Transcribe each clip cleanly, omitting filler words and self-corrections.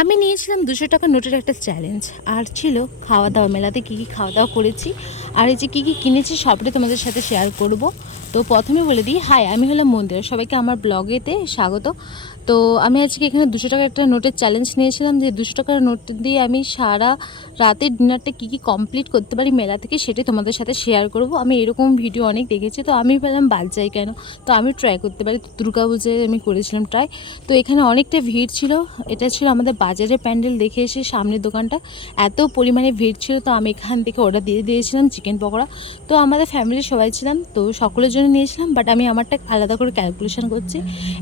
আমি নিয়েছিলাম 200 টাকা নোটের একটা চ্যালেঞ্জ, আর ছিল খাওয়া দাওয়া। মেলাতে কী কী খাওয়া দাওয়া করেছি আর এই যে কী কী কিনেছি সবটাই তোমাদের সাথে শেয়ার করব। তো প্রথমে বলে দিই, হাই, আমি হলাম মন্দিরা, সবাইকে আমার ব্লগেতে স্বাগত। তো আমি আজকে এখানে 200 টাকার একটা নোটের চ্যালেঞ্জ নিয়েছিলাম, যে 200 টাকার নোট দিয়ে আমি সারা রাতের ডিনারটা কী কী কমপ্লিট করতে পারি মেলা থেকে, সেটাই তোমাদের সাথে শেয়ার করব। আমি এরকম ভিডিও অনেক দেখেছি, তো আমি বললাম বাদ যাই কেন, তো আমি ট্রাই করতে পারি। তো দুর্গাপূজায় আমি করেছিলাম ট্রাই। তো এখানে অনেকটা ভিড় ছিল, এটা ছিল আমাদের বাজারের প্যান্ডেল। দেখে এসে সামনের দোকানটা এত পরিমাণে ভিড় ছিল, তো আমি এখান থেকে অর্ডার দিয়ে দিয়েছিলাম চিকেন পকোড়া। তো আমাদের ফ্যামিলির সবাই ছিলাম, তো সকলের জন্য নিয়েছিলাম, বাট আমি আমারটা আলাদা করে ক্যালকুলেশন করছি।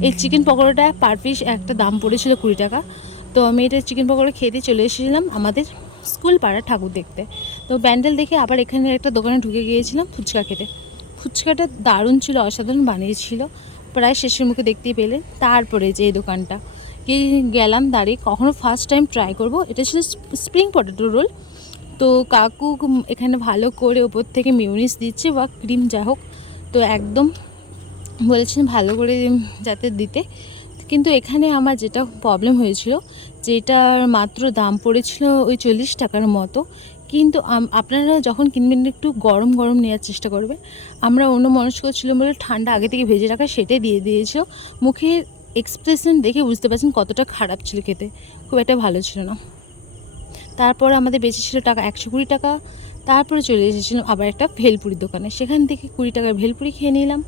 এই চিকেন পকোড়াটা পার পিস একটা দাম পড়েছিল 20 টাকা। তো আমি এটা চিকেন পকোড়া খেতে চলে এসেছিলাম আমাদের স্কুল পাড়া ঠাকুর দেখতে। তো প্যান্ডেল দেখে আবার এখানে একটা দোকানে ঢুকে গিয়েছিলাম ফুচকা খেতে। ফুচকাটা দারুণ ছিল, অসাধারণ বানিয়েছিল, প্রায় শেষের মুখে দেখতেই পেলেন। তারপরে যে এই দোকানটা কি গেলাম দাঁড়িয়ে, কখনো ফার্স্ট টাইম ট্রাই করব। এটা ছিল স্প্রিং পটেটো রোল। তো কাকু এখানে ভালো করে ওপর থেকে মিউনিস দিচ্ছে বা ক্রিম, যা হোক, তো একদম বলেছেন ভালো করে যাতে দিতে। কিন্তু এখানে আমার যেটা প্রবলেম হয়েছিল, যেটার মাত্র দাম পড়েছিল ওই 40 টাকার মতো। কিন্তু আপনারা যখন কিনবেন একটু গরম গরম নেওয়ার চেষ্টা করবে। আমরা অন্য মনস্ক ছিলাম বলে ঠান্ডা আগে থেকে ভেজে রাখা সেটাই দিয়ে দিয়েছিল। মুখের এক্সপ্রেশন দেখে বুঝতে পারছেন কতটা খারাপ ছিল খেতে, খুব একটা ভালো ছিল না। তারপর আমাদের বেঁচে ছিল টাকা 120 টাকা। তারপরে চলে এসেছিলাম আবার একটা ভেলপুরির দোকানে, সেখান থেকে 20 টাকার ভেলপুরি খেয়ে নিলাম।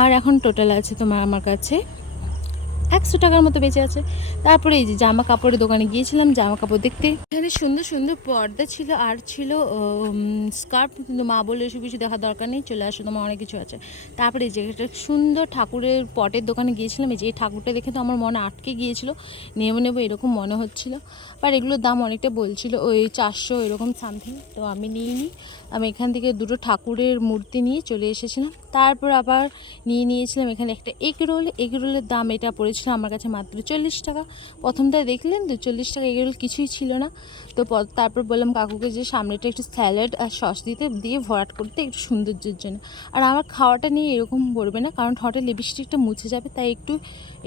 আর এখন টোটাল আছে তোমার আমার কাছে 100 টাকার মতো বেঁচে আছে। তারপরে এই যে জামা কাপড়ের দোকানে গিয়েছিলাম জামা কাপড় দেখতে। এখানে সুন্দর সুন্দর পর্দা ছিল, আর ছিল স্কার্ফ, কিন্তু মা বললে এসব কিছু দেখার দরকার নেই, চলে আসো, তোমার অনেক কিছু আছে। তারপরে এই যে একটা সুন্দর ঠাকুরের পটের দোকানে গিয়েছিলাম। এই যে এই ঠাকুরটা দেখে তো আমার মনে আটকে গিয়েছিল, নেবো নেবো এরকম মনে হচ্ছিল, বাট এগুলোর দাম অনেকটা বলছিল, ওই 400 এরকম সামথিং। তো আমি নিইনি, আমি এখান থেকে দুটো ঠাকুরের মূর্তি নিয়ে চলে এসেছিলাম। তারপর আবার নিয়েছিলাম এখানে একটা এগ রোল। এগ রোলের দাম এটা পড়েছিল আমার কাছে মাত্র 40 টাকা। প্রথমটা দেখলেন তো 40 টাকা এগ রোল কিছুই ছিল না। তো তারপর বললাম কাকুকে যে সামনেটা একটু স্যালাড আর সস দিয়ে ভরাট করতে, একটু সৌন্দর্যের জন্য। আর আমার খাওয়াটা নিয়ে এরকম বলবে না, কারণ ঠোঁটের লিপস্টিকটা মুছে যাবে, তাই একটু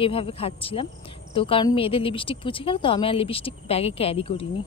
এইভাবে খাচ্ছিলাম। তো কারণ মেয়েদের লিপস্টিক মুছে গেল, তো আমি আর লিপস্টিক ব্যাগে ক্যারি করিনি।